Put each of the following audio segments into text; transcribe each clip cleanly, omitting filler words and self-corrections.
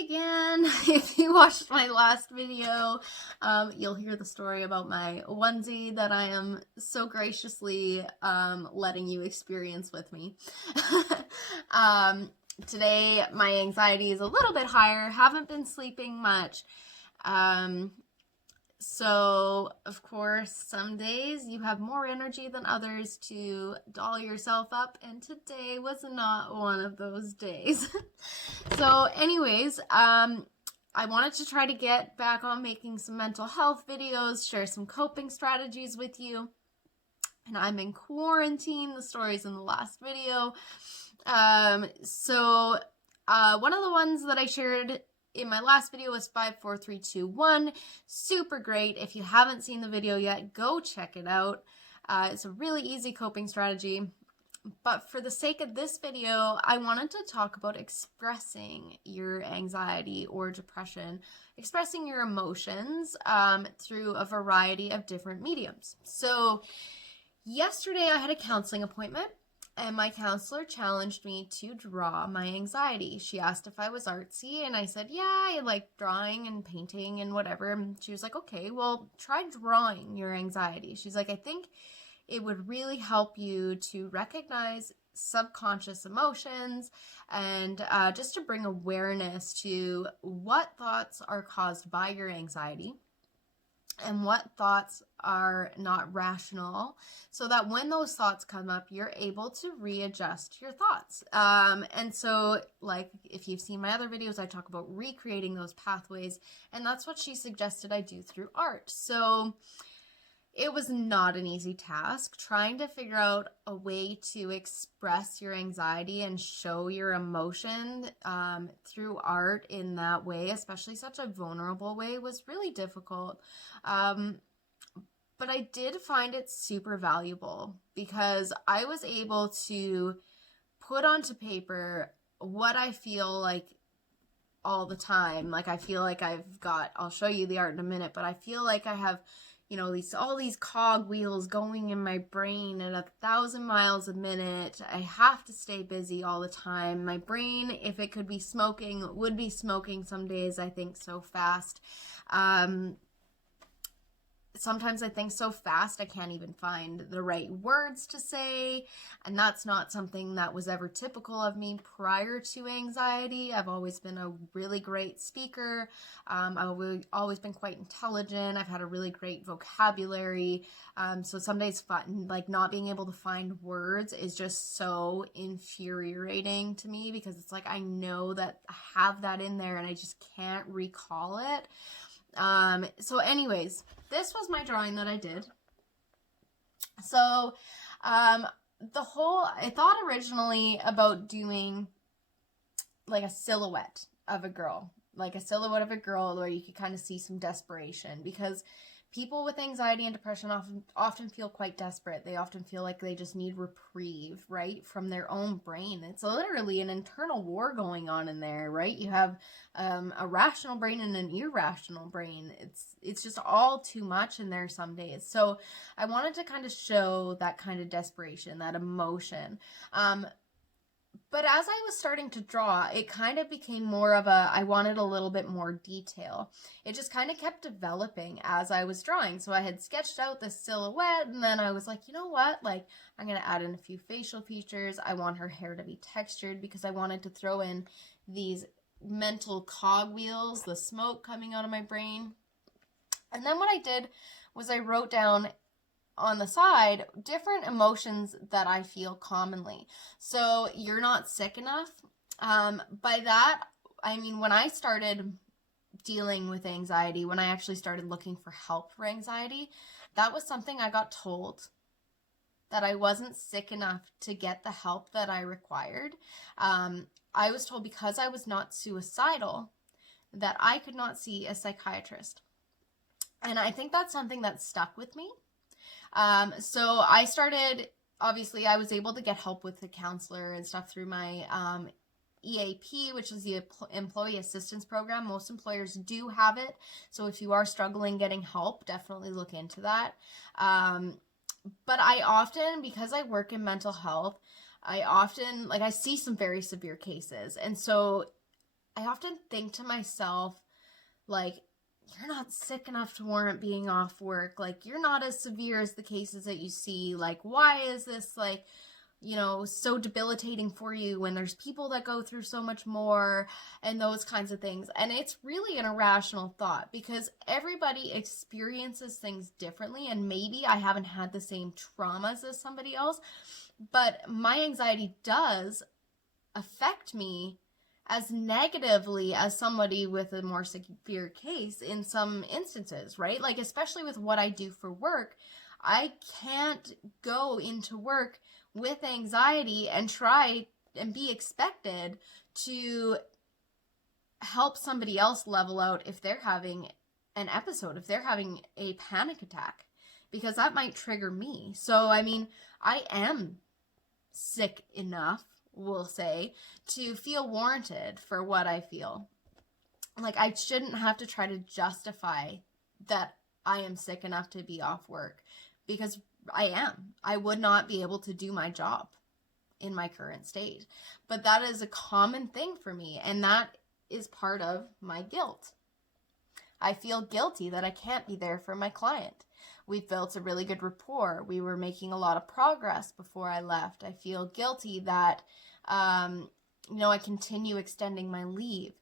me again. If you watched my last video, you'll hear the story about my onesie that I am so graciously letting you experience with me. Today, my anxiety is a little bit higher. Haven't been sleeping much. So, of course, some days you have more energy than others to doll yourself up, and today was not one of those days. So, anyways, I wanted to try to get back on making some mental health videos, share some coping strategies with you. And I'm in quarantine, the story's in the last video. One of the ones that I shared in my last video was 5, 4, 3, 2, 1. Super great. If you haven't seen the video yet, go check it out. It's a really easy coping strategy. But for the sake of this video, I wanted to talk about expressing your anxiety or depression, expressing your emotions through a variety of different mediums. So yesterday I had a counseling appointment. And my counselor challenged me to draw my anxiety. She asked if I was artsy, and I said, yeah, I like drawing and painting and whatever. And she was like, okay, well, try drawing your anxiety. She's like, I think it would really help you to recognize subconscious emotions and just to bring awareness to what thoughts are caused by your anxiety and what thoughts are not rational, so that when those thoughts come up, you're able to readjust your thoughts. And so, like, if you've seen my other videos, I talk about recreating those pathways, and that's what she suggested I do through art. So it was not an easy task trying to figure out a way to express your anxiety and show your emotion through art in that way, especially such a vulnerable way, was really difficult. But I did find it super valuable because I was able to put onto paper what I feel like all the time. Like, I feel like I'll show you the art in a minute, but I feel like I have, all these cog wheels going in my brain at 1,000 miles a minute. I have to stay busy all the time. My brain, if it could be smoking, would be smoking some days, I think, so fast. Sometimes I think so fast I can't even find the right words to say, and that's not something that was ever typical of me prior to anxiety. I've always been a really great speaker. I've always been quite intelligent. I've had a really great vocabulary. So some days, like, not being able to find words is just so infuriating to me because it's like I know that I have that in there and I just can't recall it. So anyways, this was my drawing that I did. So, I thought originally about doing like a silhouette of a girl where you could kind of see some desperation, because people with anxiety and depression often feel quite desperate. They often feel like they just need reprieve, right, from their own brain. It's literally an internal war going on in there, right? You have a rational brain and an irrational brain. It's just all too much in there some days. So I wanted to kind of show that kind of desperation, that emotion. But as I was starting to draw, it kind of became more of I wanted a little bit more detail. It just kind of kept developing as I was drawing. So I had sketched out this silhouette, and then I was like, you know what? Like, I'm going to add in a few facial features. I want her hair to be textured because I wanted to throw in these mental cogwheels, the smoke coming out of my brain. And then what I did was I wrote down on the side different emotions that I feel commonly. So you're not sick enough. By that, I mean, when I started dealing with anxiety, when I actually started looking for help for anxiety, that was something I got told, that I wasn't sick enough to get the help that I required. I was told because I was not suicidal that I could not see a psychiatrist. And I think that's something that stuck with me. So I started, obviously I was able to get help with the counselor and stuff through my EAP, which is the Employee Assistance Program. Most employers do have it. So if you are struggling getting help, definitely look into that. But I often, because I work in mental health, I see some very severe cases. And so I often think to myself, like, you're not sick enough to warrant being off work. Like, you're not as severe as the cases that you see. Like, why is this, like, so debilitating for you when there's people that go through so much more and those kinds of things. And it's really an irrational thought because everybody experiences things differently. And maybe I haven't had the same traumas as somebody else, but my anxiety does affect me as negatively as somebody with a more severe case in some instances, right? Like, especially with what I do for work, I can't go into work with anxiety and try and be expected to help somebody else level out if they're having an episode, if they're having a panic attack, because that might trigger me. So, I mean, I am sick enough, we'll say, to feel warranted for what I feel. Like, I shouldn't have to try to justify that I am sick enough to be off work, because I am. I would not be able to do my job in my current state. But that is a common thing for me, and that is part of my guilt. I feel guilty that I can't be there for my client. We've built a really good rapport. We were making a lot of progress before I left. I feel guilty that, I continue extending my leave.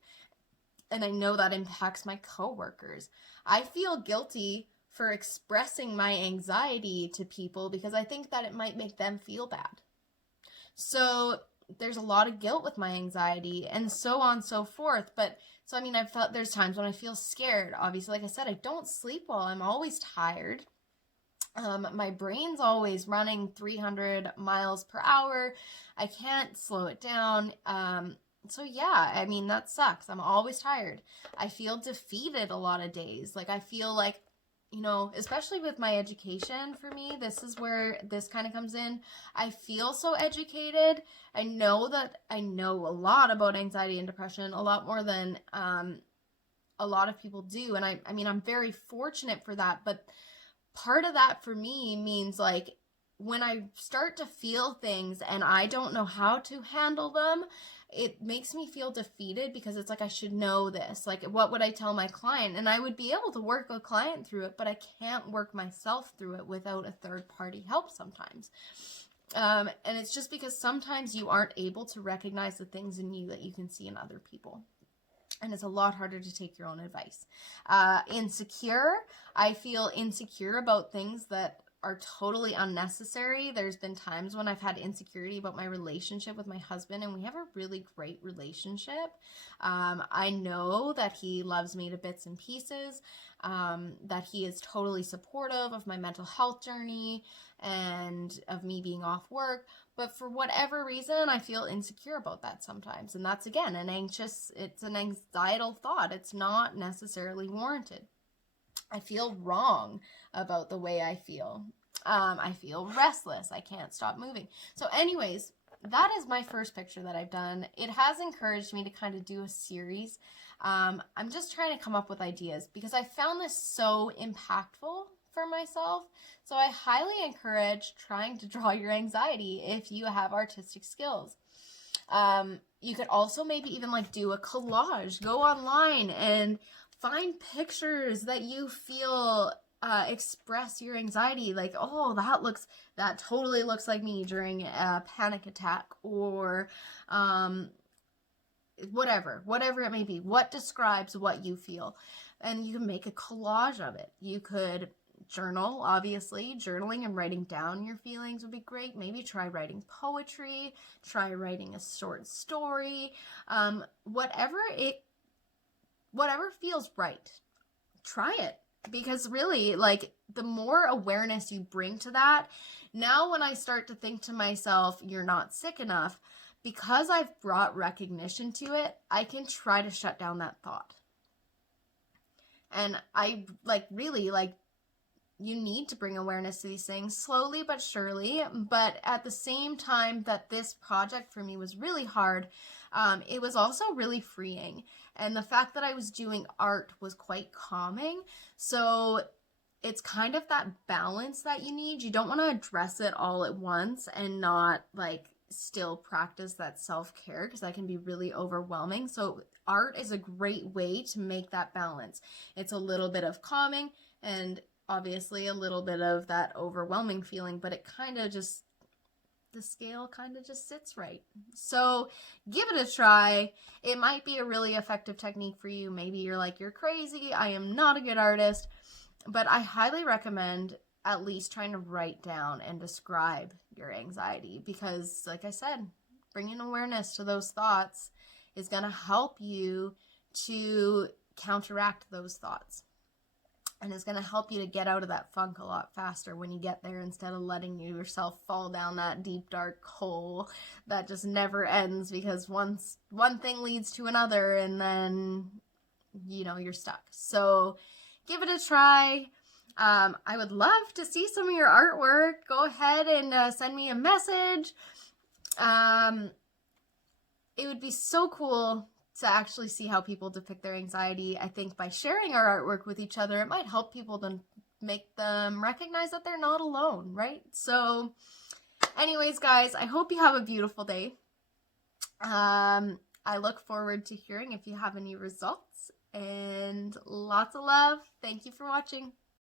And I know that impacts my coworkers. I feel guilty for expressing my anxiety to people because I think that it might make them feel bad. So there's a lot of guilt with my anxiety and so on and so forth. But so, I mean, I've felt there's times when I feel scared. Obviously, like I said, I don't sleep well. I'm always tired. My brain's always running 300 miles per hour. I can't slow it down. So yeah, I mean, that sucks. I'm always tired. I feel defeated a lot of days. Like, I feel like, especially with my education, for me, this is where this kind of comes in. I feel so educated. I know that I know a lot about anxiety and depression, a lot more than a lot of people do. And I mean, I'm very fortunate for that. But part of that for me means, like, when I start to feel things and I don't know how to handle them, it makes me feel defeated because it's like, I should know this. Like, what would I tell my client? And I would be able to work a client through it, but I can't work myself through it without a third party help sometimes. And it's just because sometimes you aren't able to recognize the things in you that you can see in other people. And it's a lot harder to take your own advice. Insecure. I feel insecure about things that are totally unnecessary. There's been times when I've had insecurity about my relationship with my husband, and we have a really great relationship. I know that he loves me to bits and pieces, that he is totally supportive of my mental health journey and of me being off work. But for whatever reason, I feel insecure about that sometimes. And that's, again, it's an anxietal thought. It's not necessarily warranted. I feel wrong about the way I feel. I feel restless. I can't stop moving. So anyways, that is my first picture that I've done. It has encouraged me to kind of do a series. I'm just trying to come up with ideas because I found this so impactful for myself. So I highly encourage trying to draw your anxiety if you have artistic skills. You could also maybe even like do a collage. Go online and find pictures that you feel express your anxiety. Like, oh, that totally looks like me during a panic attack, or whatever it may be. What describes what you feel? And you can make a collage of it. You could journal, obviously. Journaling and writing down your feelings would be great. Maybe try writing poetry, try writing a short story, whatever feels right. Try it. Because really, like, the more awareness you bring to that, now when I start to think to myself, you're not sick enough, because I've brought recognition to it, I can try to shut down that thought. And I you need to bring awareness to these things slowly but surely. But at the same time that this project for me was really hard, it was also really freeing. And the fact that I was doing art was quite calming. So it's kind of that balance that you need. You don't want to address it all at once and not like still practice that self-care because that can be really overwhelming. So art is a great way to make that balance. It's a little bit of calming and obviously a little bit of that overwhelming feeling, but it kind of just, the scale kind of just sits right. So give it a try. It might be a really effective technique for you. Maybe you're like, you're crazy, I am not a good artist, but I highly recommend at least trying to write down and describe your anxiety because, like I said, bringing awareness to those thoughts is going to help you to counteract those thoughts. And it's going to help you to get out of that funk a lot faster when you get there, instead of letting yourself fall down that deep, dark hole that just never ends because one thing leads to another and then, you know, you're stuck. So give it a try. I would love to see some of your artwork. Go ahead and send me a message. It would be so cool to actually see how people depict their anxiety. I think by sharing our artwork with each other, it might help people to make them recognize that they're not alone, right? So anyways, guys, I hope you have a beautiful day. I look forward to hearing if you have any results, and lots of love. Thank you for watching.